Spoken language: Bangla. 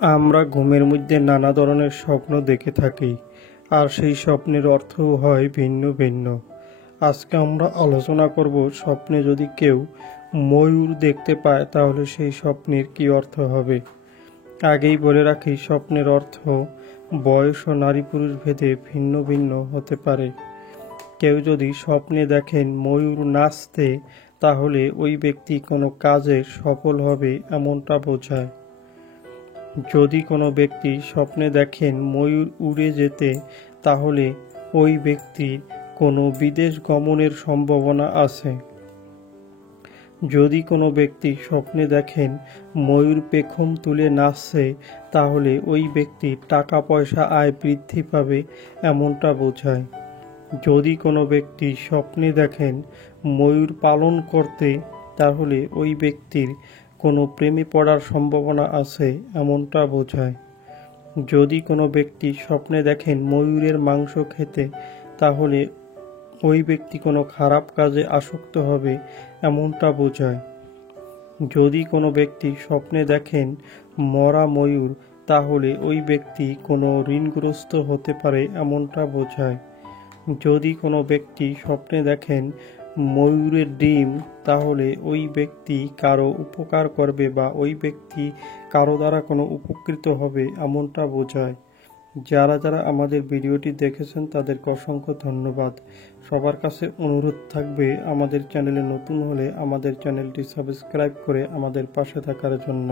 আমরা ঘুমের মধ্যে নানা ধরনের স্বপ্ন দেখে থাকি, আর সেই স্বপ্নের অর্থও হয় ভিন্ন ভিন্ন। আজকে আমরা আলোচনা করব, স্বপ্নে যদি কেউ ময়ূর দেখতে পায় তাহলে সেই স্বপ্নের কী অর্থ হবে। আগেই বলে রাখি, স্বপ্নের অর্থ বয়স ও নারী পুরুষ ভেদে ভিন্ন ভিন্ন হতে পারে। কেউ যদি স্বপ্নে দেখেন ময়ূর নাচতে, তাহলে ওই ব্যক্তি কোনো কাজে সফল হবে এমনটা বোঝায়। যদি কোনো ব্যক্তি স্বপ্নে দেখেন ময়ূর উড়ে যেতে, তাহলে ওই ব্যক্তির কোনো বিদেশ গমনের সম্ভাবনা আছে। যদি কোনো ব্যক্তি স্বপ্নে দেখেন ময়ূর পেখম তুলে নাচছে, তাহলে ওই ব্যক্তির টাকা পয়সা আয় বৃদ্ধি পাবে এমনটা বোঝায়। যদি কোনো ব্যক্তি স্বপ্নে দেখেন ময়ূর পালন করতে, তাহলে ওই ব্যক্তির কোনো প্রেমে পড়ার সম্ভাবনা আছে এমনটা বোঝায়। যদি কোনো ব্যক্তি স্বপ্নে দেখেন ময়ূরের মাংস খেতে, তাহলে ওই ব্যক্তি কোনো খারাপ কাজে আসক্ত হবে এমনটা বোঝায়। যদি কোনো ব্যক্তি স্বপ্নে দেখেন মরা ময়ূর, তাহলে ওই ব্যক্তি কোনো ঋণগ্রস্ত হতে পারে এমনটা বোঝায়। যদি কোনো ব্যক্তি স্বপ্নে দেখেন ময়ূরের ডিম, তাহলে ওই ব্যক্তি কারো উপকার করবে বা ওই ব্যক্তি কারো দ্বারা কোনো উপকৃত হবে এমনটা বোঝায়। যারা যারা আমাদের ভিডিওটি দেখেছেন তাদেরকে অসংখ্য ধন্যবাদ। সবার কাছে অনুরোধ থাকবে, আমাদের চ্যানেলে নতুন হলে আমাদের চ্যানেলটি সাবস্ক্রাইব করে আমাদের পাশে থাকার জন্য।